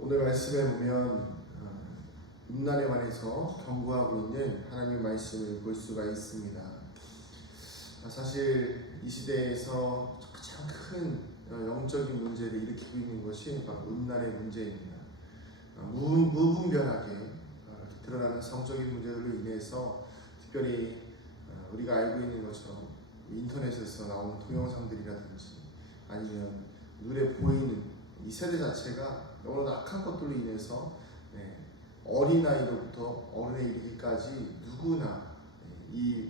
오늘 말씀에 보면 음란에 관해서 경고하고 있는 하나님의 말씀을 볼 수가 있습니다. 사실 이 시대에서 가장 큰 영적인 문제를 일으키고 있는 것이 바로 음란의 문제입니다. 무분별하게 드러나는 성적인 문제들로 인해서 특별히 우리가 알고 있는 것처럼 인터넷에서 나오는 동영상들이라든지 아니면 눈에 보이는 이 세대 자체가 너무나 악한 것들로 인해서 어린아이로부터 어른에 이르기까지 누구나 이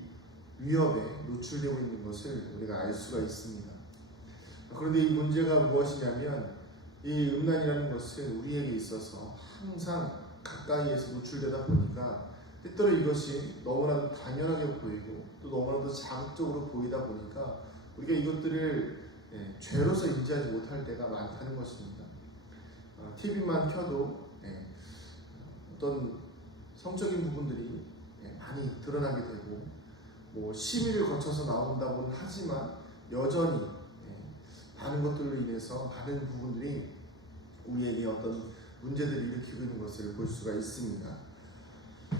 위협에 노출되고 있는 것을 우리가 알 수가 있습니다. 그런데 이 문제가 무엇이냐면 이 음란이라는 것은 우리에게 있어서 항상 가까이에서 노출되다 보니까 때때로 이것이 너무나도 당연하게 보이고 또 너무나도 자극적으로 보이다 보니까 우리가 이것들을 죄로서 인지하지 못할 때가 많다는 것입니다. TV만 켜도 어떤 성적인 부분들이 많이 드러나게 되고 뭐 심의를 거쳐서 나온다고는 하지만 여전히 많은 것들로 인해서 많은 부분들이 우리에게 어떤 문제들을 일으키고 있는 것을 볼 수가 있습니다.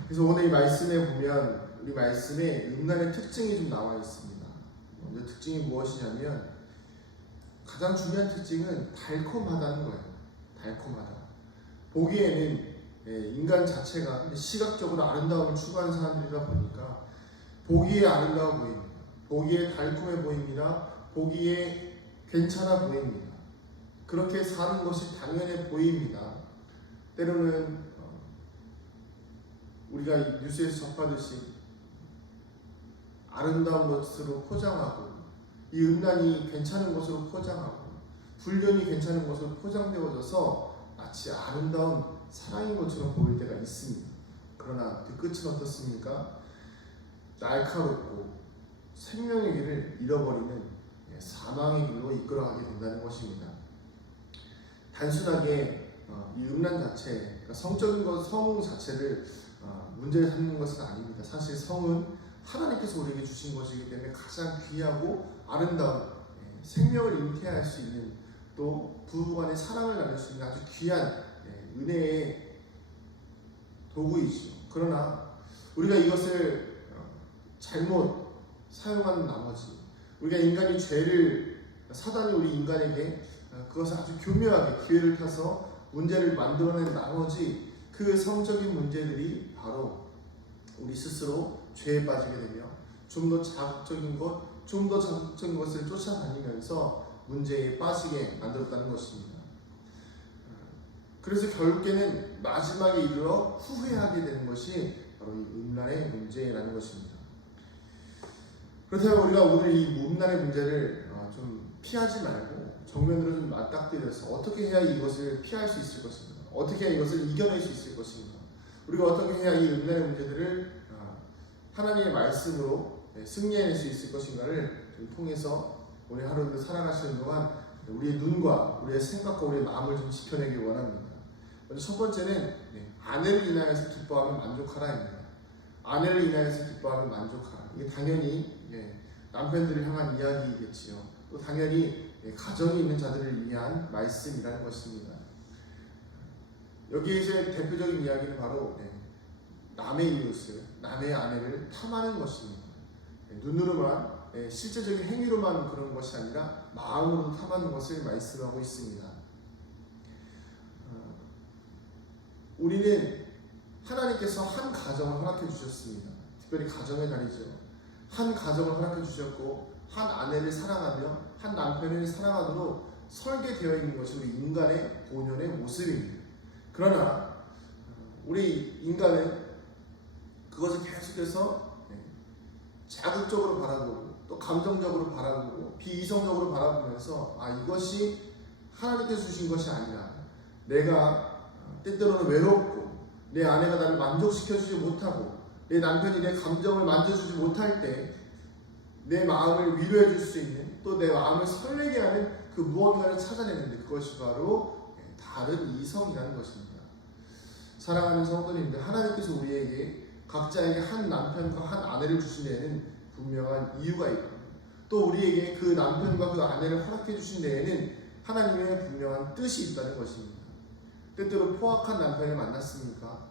그래서 오늘 이 말씀에 보면 우리 말씀에 음란의 특징이 좀 나와 있습니다. 먼저 특징이 무엇이냐면 가장 중요한 특징은 달콤하다는 거예요. 달콤하다. 보기에는 인간 자체가 시각적으로 아름다움을 추구하는 사람들이다 보니까 보기에 아름다워 보입니다. 보기에 달콤해 보입니다. 보기에 괜찮아 보입니다. 그렇게 사는 것이 당연해 보입니다. 때로는 우리가 뉴스에서 접하듯이 아름다운 것으로 포장하고 이 음란이 괜찮은 것으로 포장하고 불륜이 괜찮은 것으로 포장되어져서 마치 아름다운 사랑인 것처럼 보일 때가 있습니다. 그러나 그 끝은 어떻습니까? 날카롭고 생명의 길을 잃어버리는 사망의 길로 이끌어가게 된다는 것입니다. 단순하게 이 음란 자체, 그러니까 성적인 것, 성 자체를 문제를 삼는 것은 아닙니다. 사실 성은 하나님께서 우리에게 주신 것이기 때문에 가장 귀하고 아름다운 생명을 잉태할 수 있는 또 부부 간의 사랑을 나눌 수 있는 아주 귀한 은혜의 도구이죠. 그러나 우리가 이것을 잘못 사용하는 나머지 우리가 인간이 죄를 사단이 우리 인간에게 그것을 아주 교묘하게 기회를 타서 문제를 만들어낸 나머지 그 성적인 문제들이 바로 우리 스스로 죄에 빠지게 되며 좀 더 자극적인 것, 좀 더 자극적인 것을 쫓아다니면서 문제에 빠지게 만들었다는 것입니다. 그래서 결국에는 마지막에 이르러 후회하게 되는 것이 바로 이 음란의 문제라는 것입니다. 그렇다면 우리가 오늘 이 음란의 문제를 좀 피하지 말고 정면으로 좀 맞닥뜨려서 어떻게 해야 이것을 피할 수 있을 것인가? 어떻게 해야 이것을 이겨낼 수 있을 것인가? 우리가 어떻게 해야 이 음란의 문제들을 하나님의 말씀으로 승리해낼 수 있을 것인가를 좀 통해서 오늘 하루를 살아가시는 동안 우리의 눈과 우리의 생각과 우리의 마음을 좀 지켜내길 원합니다. 먼저 첫 번째는 아내를 인하여서 기뻐하면 만족하라입니다. 아내를 인하여서 기뻐하면 만족하라. 이게 당연히 남편들을 향한 이야기이겠지요. 또 당연히 가정이 있는 자들을 위한 말씀이라는 것입니다. 여기에서 대표적인 이야기는 바로 남의 이웃을, 남의 아내를 탐하는 것입니다. 눈으로만, 실제적인 행위로만 그런 것이 아니라 마음으로 탐하는 것을 말씀하고 있습니다. 우리는 하나님께서 한 가정을 허락해 주셨습니다. 특별히 가정의 날이죠. 한 가정을 허락해 주셨고 한 아내를 사랑하며 한 남편을 사랑하도록 설계되어 있는 것이 우리 인간의 본연의 모습입니다. 그러나 우리 인간은 그것을 계속해서 자극적으로 바라보고 또 감정적으로 바라보고 비이성적으로 바라보면서 이것이 하나님께서 주신 것이 아니라 내가 때때로는 외롭고 내 아내가 나를 만족시켜주지 못하고 내 남편이 내 감정을 만져주지 못할 때 내 마음을 위로해 줄 수 있는 또 내 마음을 설레게 하는 그 무언가를 찾아내는데 그것이 바로 다른 이성이라는 것입니다. 사랑하는 성도님들, 하나님께서 우리에게 각자에게 한 남편과 한 아내를 주신 데에는 분명한 이유가 있고 또 우리에게 그 남편과 그 아내를 허락해 주신 데에는 하나님의 분명한 뜻이 있다는 것입니다. 때때로 포악한 남편을 만났습니까?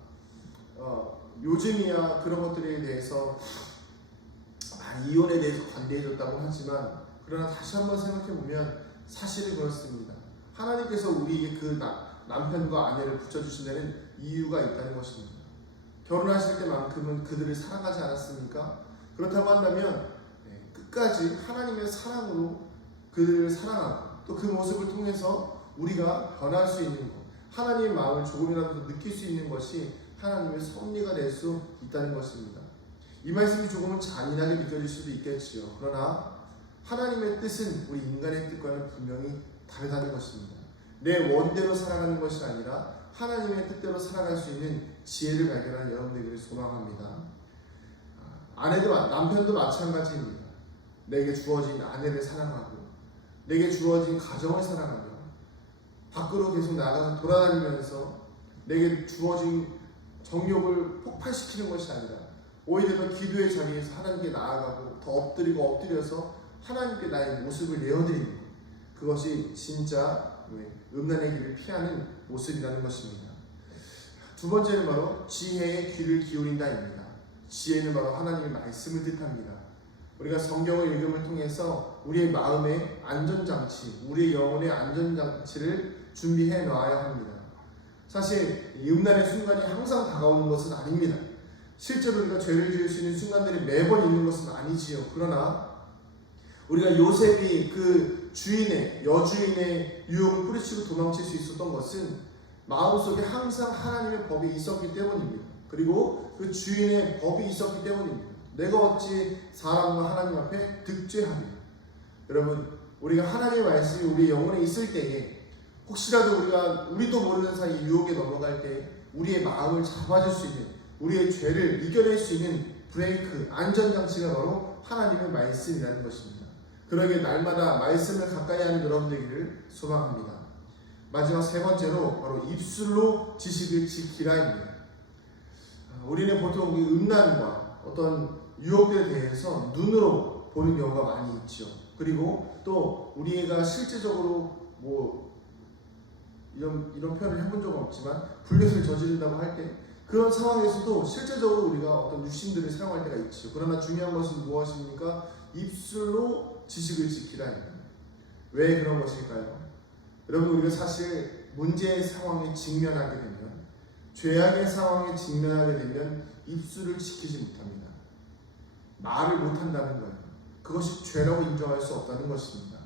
요즘이야 그런 것들에 대해서 이혼에 대해서 관대해졌다고 하지만, 그러나 다시 한번 생각해보면 사실은 그렇습니다. 하나님께서 우리에게 그 남편과 아내를 붙여주신다는 이유가 있다는 것입니다. 결혼하실 때만큼은 그들을 사랑하지 않았습니까? 그렇다고 한다면 끝까지 하나님의 사랑으로 그들을 사랑하고, 또 그 모습을 통해서 우리가 변할 수 있는 것, 하나님의 마음을 조금이라도 느낄 수 있는 것이 하나님의 섭리가 될 수 있다는 것입니다. 이 말씀이 조금은 잔인하게 느껴질 수도 있겠지요. 그러나 하나님의 뜻은 우리 인간의 뜻과는 분명히 다르다는 것입니다. 내 원대로 살아가는 것이 아니라 하나님의 뜻대로 살아갈 수 있는 지혜를 발견하는 여러분들에게 소망합니다. 남편도 마찬가지입니다. 내게 주어진 아내를 사랑하고, 내게 주어진 가정을 사랑하며, 밖으로 계속 나가서 돌아다니면서 내게 주어진 정욕을 폭발시키는 것이 아니라 오히려 더 기도의 자리에서 하나님께 나아가고 더 엎드려서 하나님께 나의 모습을 내어드리는 것, 그것이 진짜 음란의 길을 피하는 모습이라는 것입니다. 두 번째는 바로 지혜의 귀를 기울인다입니다. 지혜는 바로 하나님의 말씀을 뜻합니다. 우리가 성경을 읽음을 통해서 우리의 마음의 안전장치, 우리의 영혼의 안전장치를 준비해 놔야 합니다. 사실 음란의 순간이 항상 다가오는 것은 아닙니다. 실제로 우리가 죄를 지을 수 있는 순간들이 매번 있는 것은 아니지요. 그러나 우리가 요셉이 그 여주인의 유혹을 뿌리치고 도망칠 수 있었던 것은 마음속에 항상 하나님의 법이 있었기 때문입니다. 그리고 그 주인의 법이 있었기 때문입니다. 내가 어찌 사람과 하나님 앞에 득죄하며. 여러분, 우리가 하나님의 말씀이 우리 영혼에 있을 때에 혹시라도 우리도 모르는 사이 유혹에 넘어갈 때 우리의 마음을 잡아줄 수 있는, 우리의 죄를 이겨낼 수 있는 브레이크, 안전장치가 바로 하나님의 말씀이라는 것입니다. 그러기에 날마다 말씀을 가까이 하는 여러분 되기를 소망합니다. 마지막 세 번째로 바로 입술로 지식을 지키라입니다. 우리는 보통 음란과 어떤 유혹들에 대해서 눈으로 보는 경우가 많이 있죠. 그리고 또 우리가 실제적으로 이런 표현을 해본 적은 없지만 불륜을 저지른다고 할 때 그런 상황에서도 실제적으로 우리가 어떤 유심들을 사용할 때가 있죠. 그러나 중요한 것은 무엇입니까? 입술로 지식을 지키라입니다. 왜 그런 것일까요? 여러분, 우리가 사실 문제의 상황에 직면하게 되면, 죄악의 상황에 직면하게 되면 입술을 지키지 못합니다. 말을 못한다는 거예요. 그것이 죄라고 인정할 수 없다는 것입니다.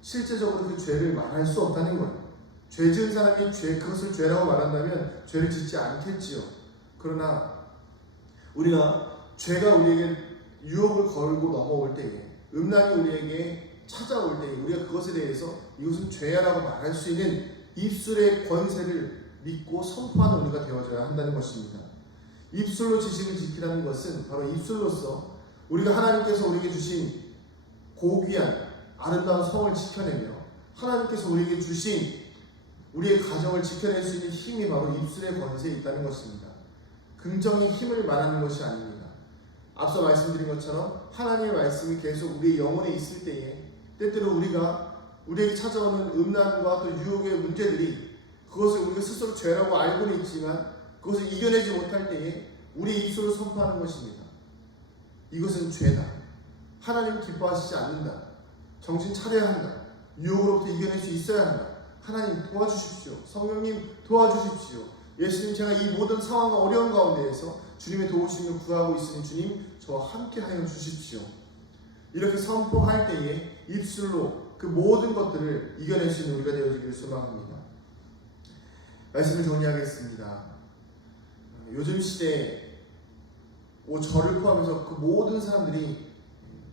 실제적으로 그 죄를 말할 수 없다는 거예요. 죄 지은 사람이 그것을 죄라고 말한다면 죄를 짓지 않겠지요. 그러나 죄가 우리에게 유혹을 걸고 넘어올 때에, 음란이 우리에게 찾아올 때에 우리가 그것에 대해서 이것은 죄야라고 말할 수 있는 입술의 권세를 믿고 선포하는 우리가 되어져야 한다는 것입니다. 입술로 지식을 지키라는 것은 바로 입술로서 우리가 하나님께서 우리에게 주신 고귀한 아름다운 성을 지켜내며 하나님께서 우리에게 주신 우리의 가정을 지켜낼 수 있는 힘이 바로 입술의 권세에 있다는 것입니다. 긍정의 힘을 말하는 것이 아닙니다. 앞서 말씀드린 것처럼 하나님의 말씀이 계속 우리의 영혼에 있을 때에 때때로 우리에게 찾아오는 음란과 또 유혹의 문제들이, 그것을 우리가 스스로 죄라고 알고는 있지만 그것을 이겨내지 못할 때에 우리의 입술로 선포하는 것입니다. 이것은 죄다. 하나님 기뻐하시지 않는다. 정신 차려야 한다. 유혹으로부터 이겨낼 수 있어야 한다. 하나님 도와주십시오. 성령님 도와주십시오. 예수님, 제가 이 모든 상황과 어려운 가운데에서 주님의 도우심을 구하고 있으니 주님, 저와 함께 하여 주십시오. 이렇게 선포할 때에 입술로 그 모든 것들을 이겨낼 수 있는 우리가 되어지기를 소망합니다. 말씀을 정리하겠습니다. 요즘 시대에 저를 포함해서 그 모든 사람들이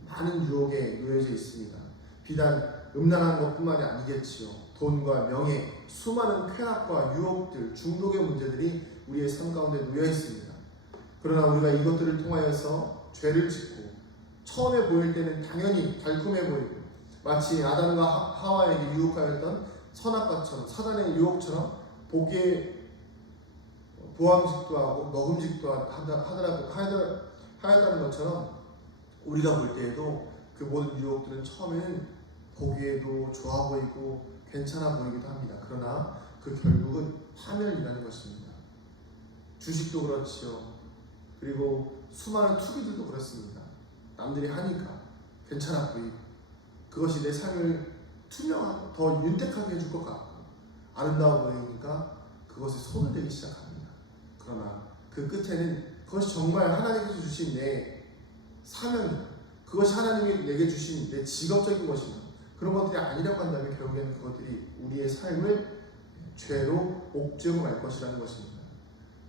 많은 유혹에 놓여져 있습니다. 비단 음란한 것뿐만이 아니겠지요. 돈과 명예, 수많은 쾌락과 유혹들, 중독의 문제들이 우리의 삶 가운데 놓여 있습니다. 그러나 우리가 이것들을 통하여서 죄를 짓고, 처음에 보일 때는 당연히 달콤해 보이고 마치 아담과 하와에게 유혹하였던 선악과처럼, 사단의 유혹처럼 보기에 보암직도 하고 먹음직도 하였다는 것처럼 우리가 볼 때에도 그 모든 유혹들은 처음에는 보기에도 좋아 보이고 괜찮아 보이기도 합니다. 그러나 그 결국은 파멸이라는 것입니다. 주식도 그렇지요. 그리고 수많은 투기들도 그렇습니다. 남들이 하니까 괜찮아 보이고 그것이 내 삶을 투명하고 더 윤택하게 해줄 것 같고 아름다워 보이니까 그것에 손을 대기 시작합니다. 그러나 그 끝에는 그것이 정말 하나님께서 주신 내 사명이, 그것이 하나님이 내게 주신 내 직업적인 것이며 그런 것들이 아니라고 한다면 결국에는 그것들이 우리의 삶을 죄로 옥죄고 말 것이라는 것입니다.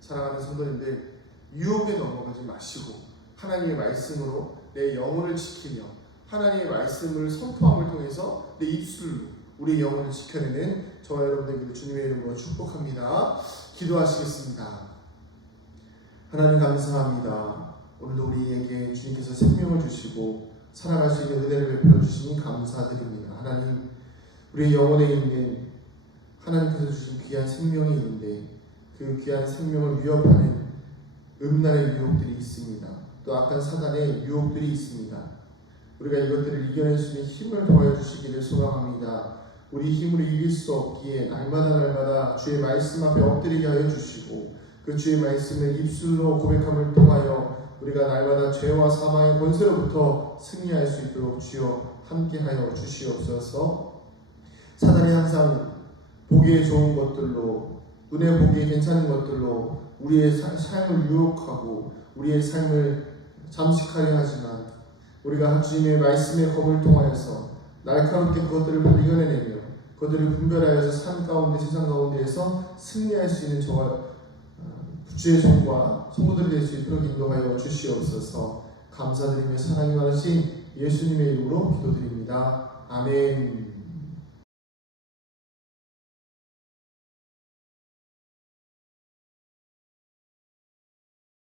사랑하는 성도님들, 유혹에 넘어가지 마시고 하나님의 말씀으로 내 영혼을 지키며 하나님의 말씀을 선포함을 통해서 내 입술로 우리의 영혼을 지켜내는 저와 여러분들에게 주님의 이름으로 축복합니다. 기도하시겠습니다. 하나님 감사합니다. 오늘도 우리에게 주님께서 생명을 주시고 살아갈 수 있는 은혜를 베풀어 주시니 감사드립니다. 하나님, 우리의 영혼에 있는 하나님께서 주신 귀한 생명이 있는데 그 귀한 생명을 위협하는 음란의 유혹들이 있습니다. 또 악한 사단의 유혹들이 있습니다. 우리가 이것들을 이겨낼 수 있는 힘을 더하여 주시기를 소망합니다. 우리 힘으로 이길 수 없기에 날마다 주의 말씀 앞에 엎드리게 하여 주시고 그 주의 말씀을 입술로 고백함을 통하여 우리가 날마다 죄와 사망의 권세로부터 승리할 수 있도록 주여 함께하여 주시옵소서. 사단이 항상 보기에 좋은 것들로, 눈에 보기에 괜찮은 것들로 우리의 삶을 유혹하고 우리의 삶을 잠식하려 하지만 우리가 주님의 말씀의 검을 통하여서 날카롭게 그것들을 발견해내며 그것들을 분별하여서 삶 가운데 세상 가운데에서 승리할 수 있는 저와 주의 종과 성도들이 될 수 있도록 인도하여 주시옵소서. 감사드리며 사랑이 많으신 예수님의 이름으로 기도드립니다. 아멘.